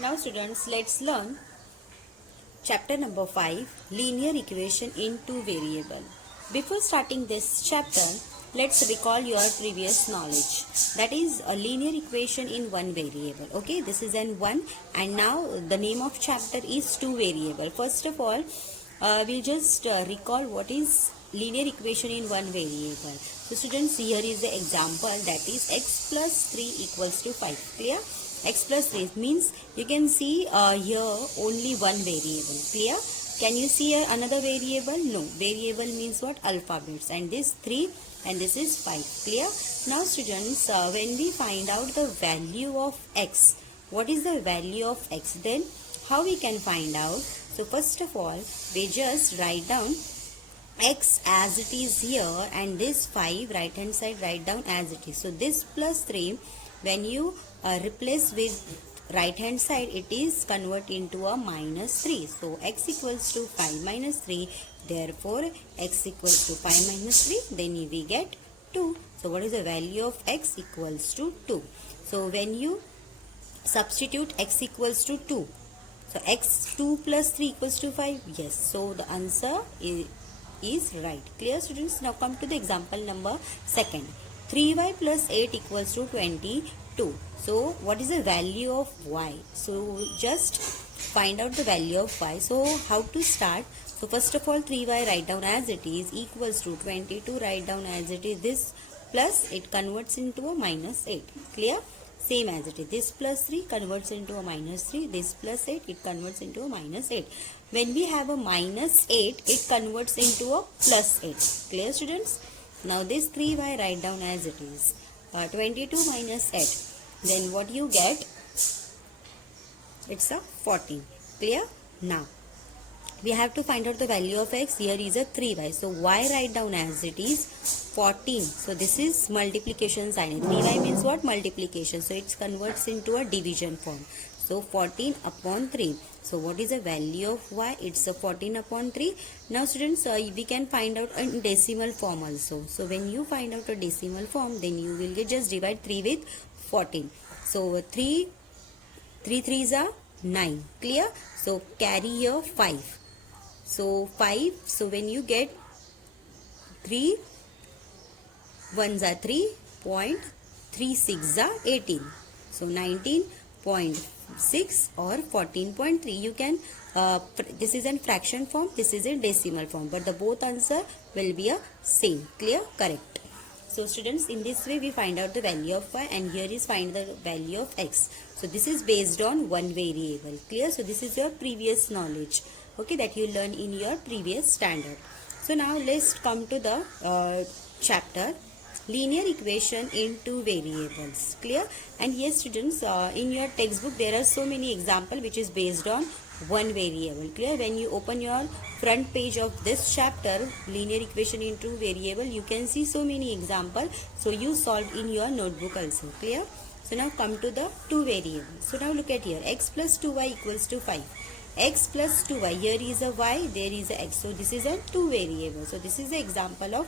Now students, let's learn chapter number 5, linear equation in two variable. Before starting this chapter, let's recall your previous knowledge. That is a linear equation in one variable. Okay, this is an one, and now the name of chapter is two variable. First of all, we'll just recall what is linear equation in one variable. So students, here is the example, that is x plus 3 equals to 5. Clear? X plus 3 means you can see here only one variable. Clear? Can you see here another variable? No. Variable means what? Alphabets. And this 3 and this is 5. Clear? Now students, when we find out the value of x, what is the value of x? Then how we can find out? So first of all, we just write down x as it is here, and this 5 right hand side write down as it is. So this plus 3, when you replace with right hand side, it is convert into a minus 3. So x equals to 5 minus 3, therefore x equals to 5 minus 3, then we get 2. So what is the value of x? Equals to 2. So when you substitute x equals to 2, so x 2 plus 3 equals to 5. Yes, so the answer is right. Clear students? Now come to the example number 2. 3y plus 8 equals to 22. So what is the value of y? So just find out the value of y. So how to start? So first of all, 3y write down as it is, equals to 22 write down as it is, this plus it converts into a minus 8. Clear? Same as it is. This plus 3 converts into a minus 3. This plus 8, it converts into a minus 8. When we have a minus 8, it converts into a plus 8. Clear students? Now this 3y write down as it is. 22 minus 8. Then what you get? It's a 14. Clear? Now we have to find out the value of x. Here is a 3y. So y write down as it is 14. So this is multiplication sign. 3y means what? Multiplication. So it converts into a division form. So 14 upon 3. So what is the value of y? It's a 14 upon 3. Now students, we can find out in decimal form also. So when you find out a decimal form, then you will just divide 3 with 14. So 3 3s are 9. Clear? So carry here 5. So 5, so when you get 3 1s are 3, 0.36 are 18. So 19.6 or 14.3. You can, this is in fraction form, this is in decimal form, but the both answer will be a same. Clear? Correct. So students, in this way we find out the value of y, and here is find the value of x. So this is based on one variable. Clear? So this is your previous knowledge, okay, that you learn in your previous standard. So now let's come to the chapter linear equation in two variables. Clear? And here students, in your textbook there are so many examples which is based on one variable. Clear? When you open your front page of this chapter, linear equation in two variable, you can see so many examples. So you solve in your notebook also. Clear? So now come to the two variables. So now look at here, x plus 2y equals to 5. X plus 2y, here is a y, there is a x. So this is a two variable. So this is the example of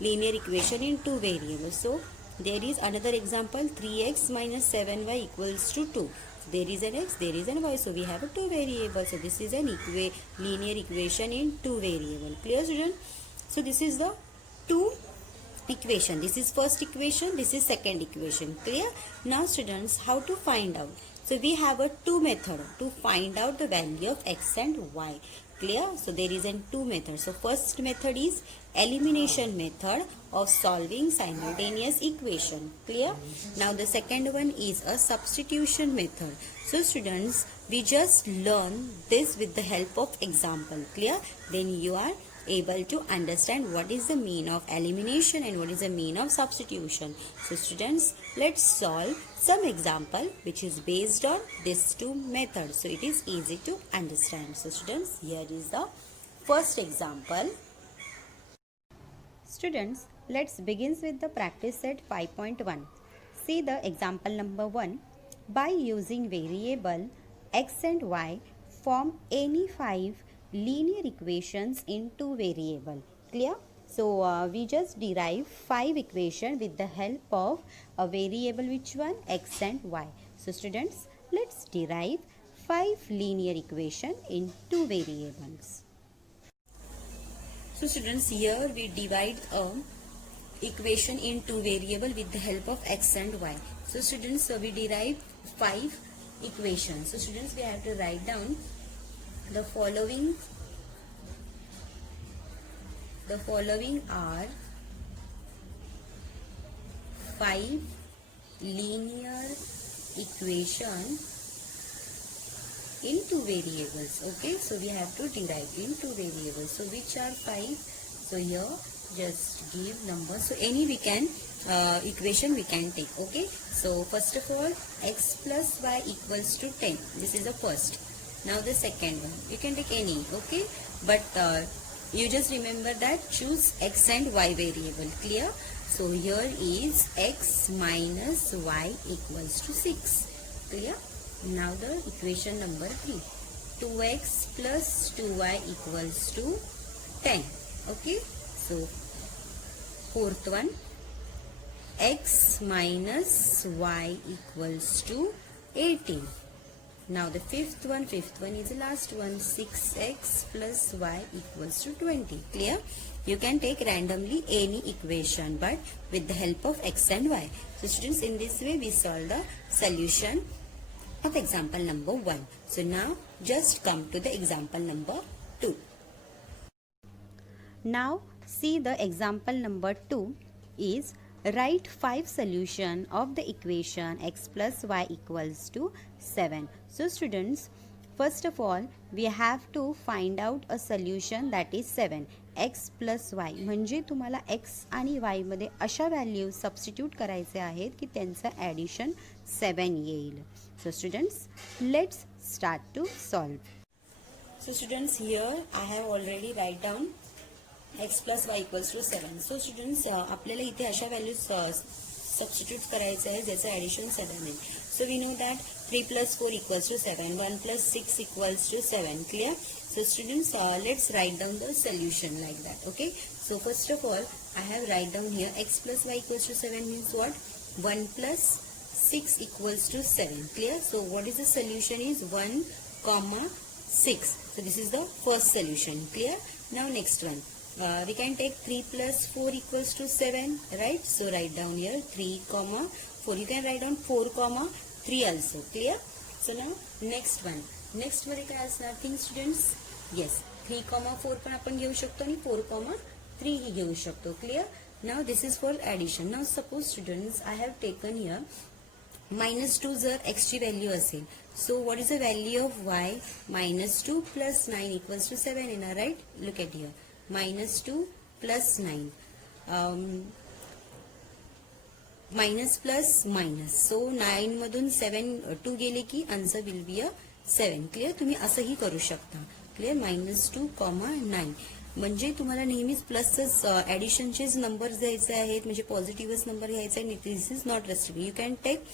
linear equation in two variables. So there is another example, 3x minus 7y equals to 2. There is an x, there is an y. So we have a two variable. So this is an linear equation in two variable. Clear student? So this is the two equation. This is first equation, this is second equation. Clear? Now students, how to find out? So we have a two method to find out the value of x and y. Clear? So there is an two methods. So first method is elimination method of solving simultaneous equation. Clear? Now the second one is a substitution method. So students, we just learn this with the help of example. Clear? Then you are able to understand what is the mean of elimination and what is the mean of substitution. So students, let's solve some example which is based on these two methods, so it is easy to understand. So students, here is the first example. Students, let's begin with the practice set 5.1. See the example number 1. By using variable x and y, form any 5 linear equations in two variable. Clear? So we just derive 5 equation with the help of a variable, which one? X and y. So students, let's derive 5 linear equation in two variables. So students, here we divide a equation in two variable with the help of x and y. So students, we derive 5 equations. So students, we have to write down the following. The following are 5 linear equation in two variables. Okay, so we have to derive in two variables. So which are 5? So here just give numbers. So any we can equation we can take. Okay, so first of all, x plus y equals to 10. This is the first. Now the second one, you can take any. Okay, but you just remember that choose x and y variable. Clear? So here is x minus y equals to 6. Clear? Now the equation number 3. 2x plus 2y equals to 10. Okay. So fourth one, x minus y equals to 18. Now the fifth one is the last one. 6x plus y equals to 20. Clear? You can take randomly any equation, but with the help of x and y. So students, in this way we solve the solution of example number 1. So now just come to the example number 2. Now see the example number 2 is write 5 solution of the equation x plus y equals to 7. So students, first of all we have to find out a solution that is 7. x plus y म्हणजे तुम्हाला x आणि y मध्ये अशा value substitute करायचे आहेत की त्यांचं addition 7 येईल. So students, let's start to solve. So students, here I have already write down x plus y equals to 7. So students, आपल्याला इथे अशा व्हॅल्यूज सबस्टिट्यूट करायचे आहे ज्याचं ॲडिशन 7 आहे. So we know that 3 plus 4 equals to 7, 1 plus 6 equals to 7. Clear? So students, let's write down the solution like that. Okay. So first of all, I have write down here x plus y equals to 7 means what? 1 plus 6 equals to 7. Clear? So what is the solution is 1 comma 6. So this is the first solution. Clear? Now next one. We can take 3 plus 4 equals to 7, right? So write down here 3 comma 4. You can write down 4 comma 3 also. Clear? So now next one. Next मध्ये काय असणार thing students? Yes, 3 comma 4 पण आपण घेऊ शकतो आणि 4 comma 3 ही घेऊ शकतो. Clear? Now this is for addition. Now suppose students, I have taken here -2 जर x ची व्हॅल्यू असेल, so what is the value of y? -2 plus 9 equals to 7 येणार, right? Look at here, -2 plus 9. Minus plus minus, so 9 मधून 2 गेले की answer will be a 7. Clear? तुम्ही असंही करू शकता. क्लियर? -2, 9 म्हणजे तुम्हाला नेहमीच प्लसच ॲडिशनचेच नंबर द्यायचे आहेत, म्हणजे पॉझिटिव्हच नंबर घ्यायचा आहे. This is not restricted. You can take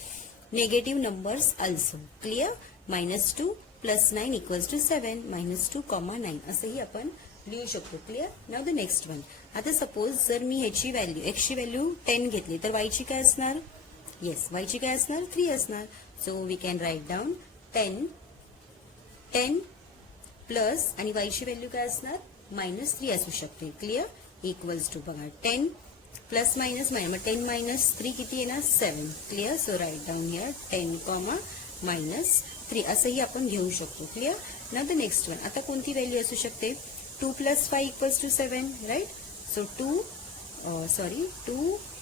negative numbers also. Clear? -2 plus 9 equals to 7, -2, 9 असंही आपण लिहू शकतो. Clear? Now the next one. आता सपोज जर मी ह्याची व्हॅल्यू x ची व्हॅल्यू 10 घेतली तर y ची काय असणार? येस, y ची काय असणार? 3 असणार. So we can write down 10 plus आणि y ची व्हॅल्यू काय असणार? -3 असू शकते. क्लियर? इक्वल्स टू बघा 10 प्लस मायनस मग 10 - 3 किती येणार? 7. Clear? So right down here 10, -3 असंही आपण घेऊ शकतो. Clear? Now the next one. आता कोणती व्हॅल्यू असू शकते? 2 plus 5 equals to 7, right? So 2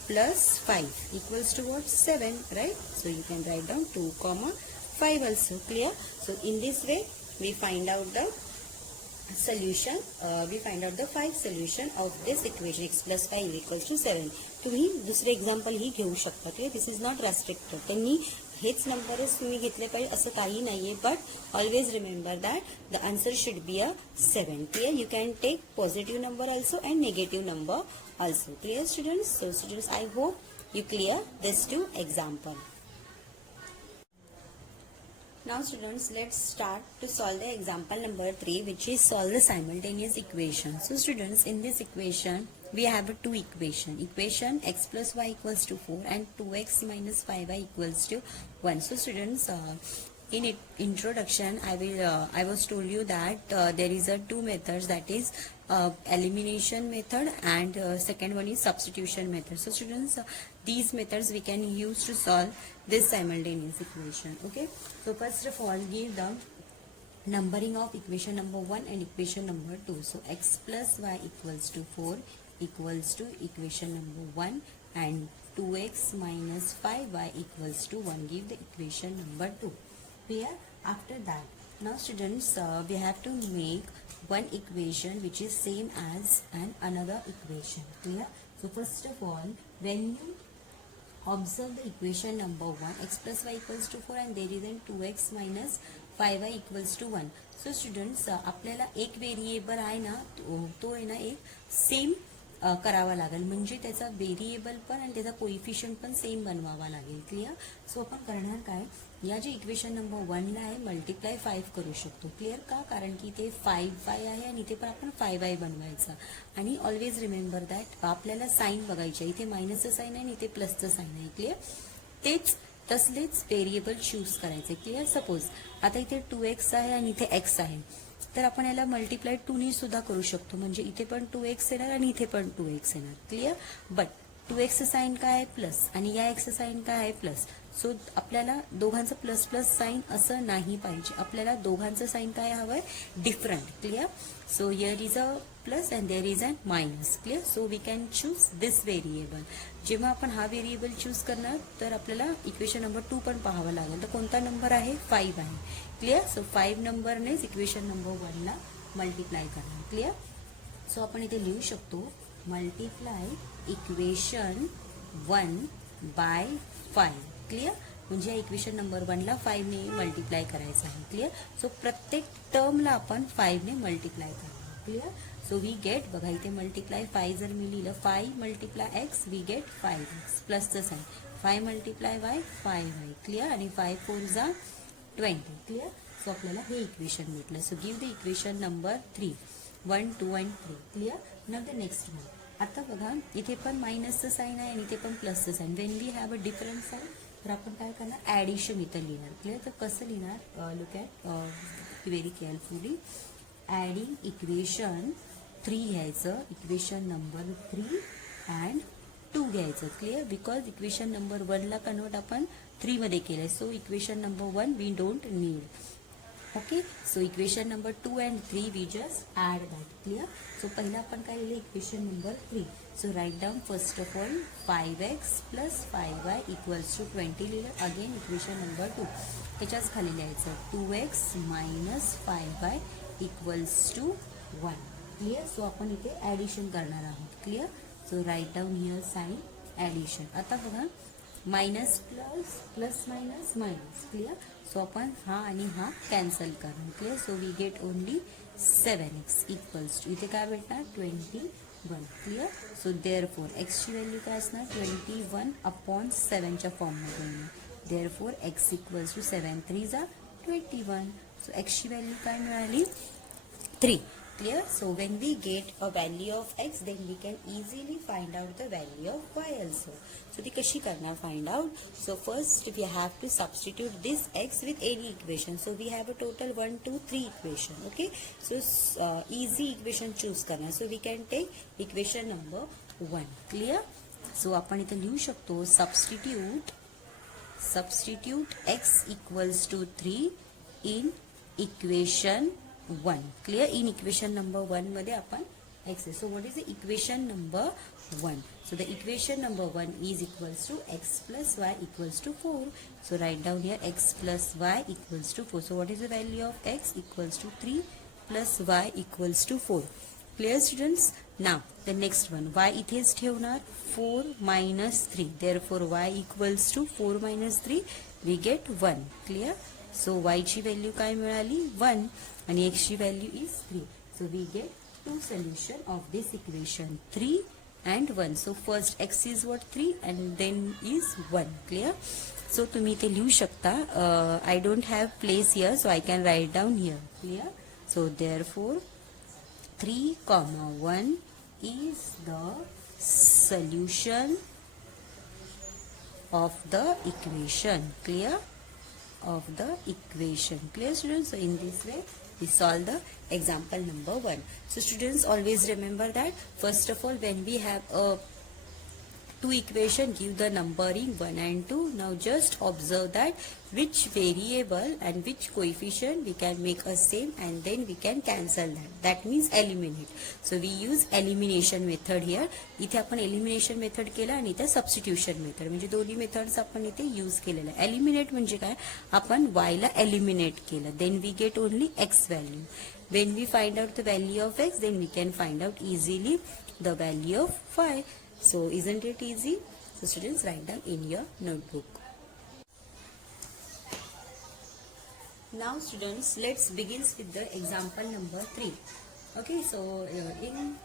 plus 5 equals to what? 7, right? So you can write down 2, 5 also. Clear? So in this way we find out the solution. We find out the 5 solution of this equation x plus 5 equals to 7. तुम्ही दुसरे example ही घेऊ शकता. Clear? This is not restricted. त्यांनी हेच नंबरच तुम्ही घेतले पाहिजे असं काही नाहीये, but always remember that the answer should be a 7. Clear? You can take positive number also and negative number also. Clear students? So students, I hope you clear this 2 example. Now students, let's start to solve the example number 3, which is solve the simultaneous equation. So students, in this equation we have 2 equation x plus y equals to 4 and 2x minus 5y equals to 1. So students, in introduction I was told you that there is a two methods, that is elimination method and second one is substitution method. So students, these methods we can use to solve this simultaneous equation. Okay, so first of all give the numbering of equation number 1 and equation number 2. So x plus y equals to 4 equals to equation number 1, and 2x minus 5y equals to 1 give the equation number 2. Clear? After that, now students, we have to make one equation which is same as another equation. Clear? So first of all, when you observe the equation number 1, x plus y equals to 4 and there is an 2x minus 5y equals to 1. So students, आपल्याला एक variable आहे ना, तो आहे ना एक same करावा लागेल, म्हणजे त्याचा व्हेरिएबल पण आणि त्याचा कोइफिशियंट पण सेम बनवावा लागेल. क्लिअर? सो आपण करणार काय, या जे इक्वेशन नंबर 1 ला आहे मल्टिप्लाय 5 करू शकतो. क्लिअर? का? कारण की ते 5y आहे आणि इथे पण आपण 5y बनवायचा. आणि ऑलवेज रिमेंबर दॅट आपल्याला साईन बघायचे, इथे मायनसचं साईन आहे आणि इथे प्लसचं साईन आहे. क्लिअर? तेच तसलेच व्हेरिएबल चूज करायचे. क्लिअर? सपोज आता इथे 2x आहे आणि इथे x आहे, तर आपण याला मल्टिप्लाय 2 ने सुद्धा करू शकतो, म्हणजे इथे पण 2x येणार आणि इथे पण 2x येणार. क्लिअर? बट 2x साइन काय आहे प्लस आणि या x साइन काय आहे प्लस. सो आपल्याला दोघांचं प्लस प्लस साइन असं नाही पाहिजे, आपल्याला दोघांचं साइन काय हवंय different. Clear? So here is a plus and there is a minus. Clear? So we can choose this variable. जेव्हा आपण हा व्हेरिएबल चूज करणार तर आपल्याला इक्वेशन नंबर 2 पण पाहावं लागेल. तर कोणता नंबर आहे? 5 आहे. क्लिअर? सो 5 नंबरनेच इक्वेशन नंबर 1 ला मल्टिप्लाय करणार. क्लिअर? सो आपण इथे लिहू शकतो मल्टिप्लाय इक्वेशन 1 बाय 5. क्लिअर? म्हणजे इक्वेशन नंबर 1 ला 5 ने मल्टिप्लाय करायचं आहे. क्लिअर? सो प्रत्येक टर्मला आपण 5 ने मल्टिप्लाय करणार. क्लिअर? सो वी गेट, बघा इथे मल्टिप्लाय 5 जर मी लिहिलं 5 multiply x we get 5x प्लसचं sign, 5 multiply y 5y. Clear? आणि 5 4 जा 20. क्लिअर? सो आपल्याला हे इक्वेशन भेटलं. So give the equation number 3, 1 2 and 3. Clear? Now the next one. आता बघा इथे पण मायनसचं साईन आहे आणि इथे पण प्लसचं sign. When we have a different sign तर आपण काय करणार, ॲडिशन इथं लिहिणार. क्लिअर? तर कसं लिहिणार, look at very carefully. Adding equation 3 घ्यायचं, इक्वेशन नंबर 3 अँड 2 घ्यायचं. क्लिअर? बिकॉज इक्वेशन नंबर 1 ला कन्वर्ट आपण 3 मध्ये केलंय. So equation number 1 we don't need. Okay, so equation number 2 and 3 we just add that. Clear? So पहिला आपण काय लिहिलं, equation number 3. So right down first of all 5x plus 5y equals to 20 लिहिलं. Again equation number 2 त्याच्याच खाली लिहायचं 2x minus 5y equals to 1. Clear? So आपण इथे ॲडिशन करणार आहोत. Clear? So right down here sign addition. आता बघा minus plus plus minus minus. Clear? So आपण हा आणि हा कॅन्सल करणार. Clear? So we get only 7x equals to इथे काय भेटणार 21. क्लिअर? सो देअरफोर एक्सची व्हॅल्यू काय असणार 21/7च्या फॉर्ममध्ये येणार. देअरफोर एक्स इक्वल्स टू 7 3 जा 21. सो एक्सची व्हॅल्यू काय मिळाली 3. Clear? So when we get a value of x, then we can easily find out the value of y also. So ती कशी करणार find out? So first we have to substitute this x with any equation. So we have a total 1 2 3 equation. Okay? So easy equation choose करणार. So we can take equation number 1. Clear? So आपण इथे लिहू शकतो substitute x equals to 3 in equation 1. Clear? In equation number 1 मध्ये आपण x आहे. So what is the equation number 1? So the equation number 1 is equals to x plus y equals to 4. So write down here x plus y equals to 4. So what is the value of x? Equals to 3 plus y equals to 4. Clear students? Now the next one, y इथेच ठेवणार 4 minus 3. Therefore y equals to 4 minus 3 we get 1. Clear? So y ची value काय मिळाली 1 आणि x ची value is 3. So we get two solution of this equation 3 and 1. So first x is what 3 and then is 1. Clear? So तुम्ही ते लिहू शकता. I don't have place here, so I can write down here. Clear? So therefore 3, 1 is the solution of the equation. Clear? of the equation. Clear, students? So in this way we solve the example number 1. So students, always remember that first of all, when we have a two equation, give the numbering 1 and 2. Now just observe that which variable and which coefficient we can make a same, and then we can cancel that. That means eliminate. So we use elimination method here. इथे आपण elimination method केला आणि इथे substitution method, म्हणजे दोन्ही methods आपण इथे use केलेलं आहे. एलिमिनेट म्हणजे काय, आपण y ला एलिमिनेट केलं, then we get only x value. When we find out the value of x, then we can find out easily the value of y. So isn't it easy? So students, write down in your notebook. Now students, let's begin with the example number 3. Okay, so in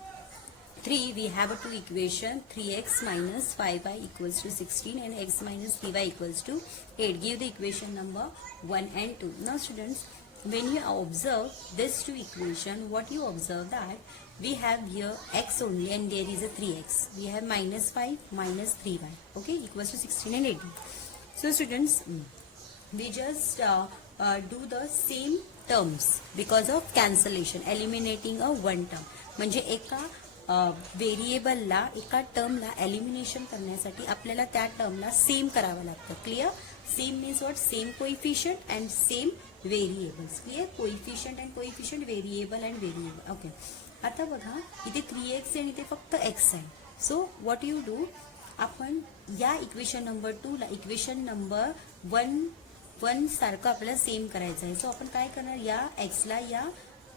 3 we have a two equation, 3x minus 5y equals to 16 and x minus 3y equals to 8. Give the equation number 1 and 2. Now students, when you observe these two equation, what you observe that we have here x only and there is a 3x. We have minus 5 minus 3y, okay, equals to 16 and 18. So students, we just do the same terms because of cancellation, eliminating a one term. म्हणजे एका व्हेरिएबलला, एका टर्मला elimination करण्यासाठी आपल्याला त्या टर्मला same करावं लागतं. Clear? Same means what? Same coefficient and same variables. Clear? Coefficient and coefficient, variable and variable. Okay, आता बघा इथे 3x आणि इथे फक्त x आहे. सो व्हॉट यू डू, आपण या इक्वेशन नंबर 2 ला इक्वेशन नंबर 1 सारखं आपल्याला सेम करायचं आहे. सो आपण काय करणार, या x ला या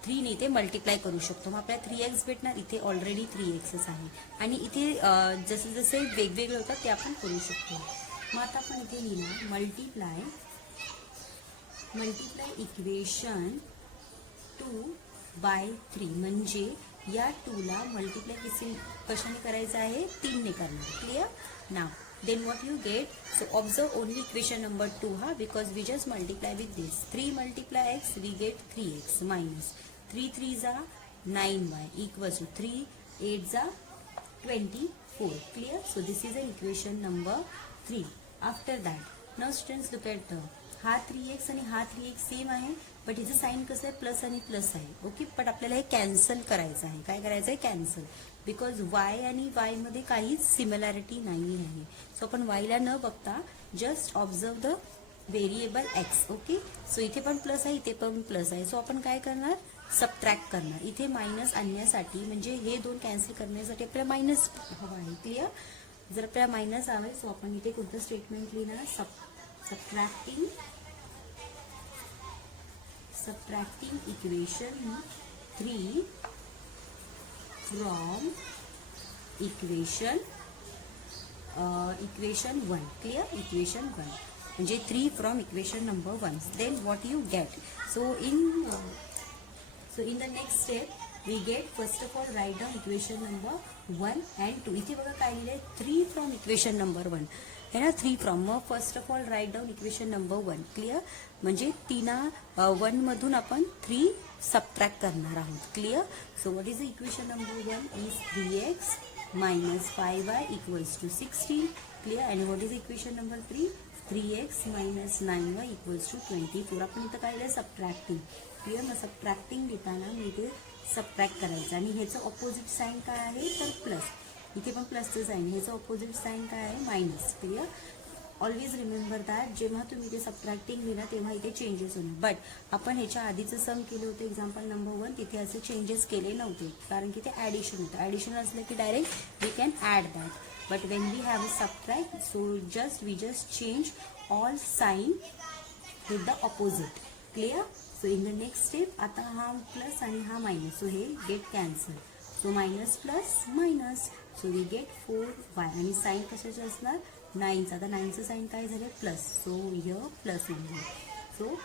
3 ने इथे मल्टिप्लाय करू शकतो. मग आपल्याला 3x भेटणार. इथे ऑलरेडी 3xच आहे आणि इथे जसे जसे वेगवेगळे होतात ते आपण करू शकतो. मग आता आपण इथे लिहिणार मल्टिप्लाय इक्वेशन 2/3. म्हणजे या 2 ला मल्टिप्लाय कशाने करायचं आहे, 3 ने करणार. Clear? Now then what you get, so observe only equation number 2 because we just multiply with this. 3 multiply x, we get 3x minus 3 3s are 9y equals to 3 8s are 24. Clear? So this is an equation number 3. After that, now students look at हा 3x आणि हा 3x same आहे, but हिचं sign कसं आहे, plus आणि plus आहे. Okay, पण आपल्याला हे कॅन्सल करायचं आहे. काय करायचं आहे, कॅन्सल, बिकॉज y आणि y मध्ये काहीच सिमिलॅरिटी नाही आहे. सो आपण y ला न बघता just observe the variable x. Okay, so इथे पण प्लस आहे, इथे पण प्लस आहे. सो आपण काय करणार, सबट्रॅक्ट करणार. इथे मायनस आणण्यासाठी, म्हणजे हे दोन कॅन्सल करण्यासाठी आपल्याला मायनस हवा आहे. क्लिअर? जर आपल्याला मायनस हवं आहे, सो आपण इथे कोणतं स्टेटमेंट लिहिणार, subtracting equation 3 from equation 1. Clear? Equation 1 म्हणजे 3 from equation number 1. Then what you get? So in the next step we get, first of all write down equation number 1 and 2. इथे बघा काय लिहिलंय, 3 from equation number 1 है ना, 3 from. मग first of all right down equation number 1. Clear? म्हणजे 1 मधून आपण 3 सबट्रॅक्ट करणार आहोत. Clear? So what is the equation number 1 is 3x minus 5y equals to 16. Clear? आणि what is equation number 3, 3x minus 9y equals to 24. आपण इथं काय लिहिलं, सबट्रॅक्टिंग. क्लिअर? मग सबट्रॅक्टिंग लिहिताना मी इथे सबट्रॅक्ट करायचं आणि ह्याचं ऑपोजिट साईन काय आहे, तर प्लस. इथे पण प्लसचं साईन, ह्याचं ऑपोजिट साईन काय आहे, minus. Clear? Always remember that जेव्हा तुम्ही इथे सबट्रॅक्टिंग लिहिला तेव्हा इथे चेंजेस होणार. बट आपण ह्याच्या आधीचं सम केलं होतं एक्झाम्पल नंबर 1, तिथे असे चेंजेस केले नव्हते, कारण की ते ॲडिशन होतं. ॲडिशन असलं की direct we can add that. But when we have a subtract, so we just change all sign with the opposite. Clear? So in the next step, आता हा प्लस आणि हा मायनस, सो हे get cancel. So minus plus minus, so we get 4y आणि sign कशाचे असणार, 9चं. आता 9चं sign काय झालं, प्लस. सो हिअर प्लस म्हणजे, सो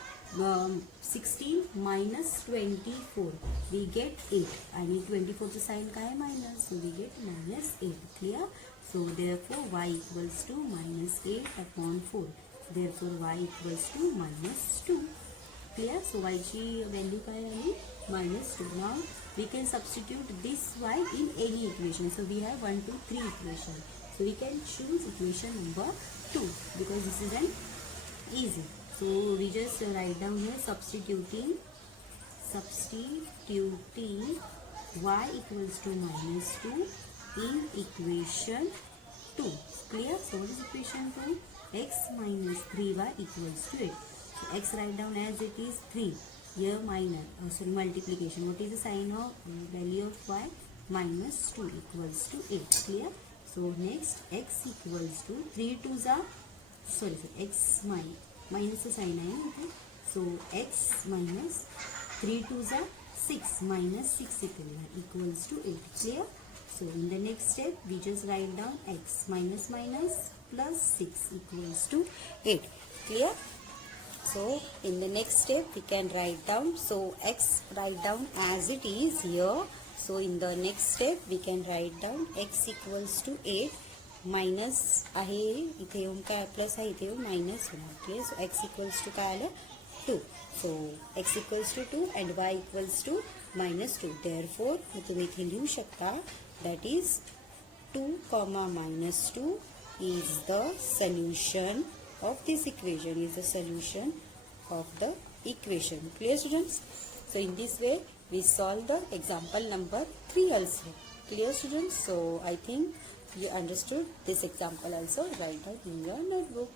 16 minus 24 वी गेट 8 आणि 24चं साईन काय, minus. So we get -8. Clear? So therefore y equals to -8/4. Therefore y equals to -2. Clear? So y ची व्हॅल्यू काय आली, -2. नाव we can substitute this y in any equation. So we have 1 2 3 equation. So we can choose equation number 2 because this is an easy. So we just write down here substituting y equals to minus 2 in equation 2. Clear? So what is equation 2? X minus 3y equals to 8. So x write down as it is 3. Here minus, multiplication. What is the sign of value of y? Minus 2 equals to 8. Clear? So next x equals to 3 2s are, x minus the sign है. Okay? So x minus 3 2s are 6 minus 6 equals to 8. Clear? So in the next step we just write down x minus plus 6 equals to 8. Clear? So in the next step we can write down, so x write down as it is here. So in the next step we can write down x equals to 8 minus आहे इथे येऊन काय plus आहे इथे येऊन minus होणार. Clear? So x equals to काय आलं 2. So x equals to 2 and y equals to minus 2. Therefore मी तुम्ही इथे लिहू शकता that is 2, minus 2 is the solution of this equation, is the solution of the equation. Clear students? So in this way we solve the example number 3 also. Clear students? So I think you understood this example also. Write down in your notebook.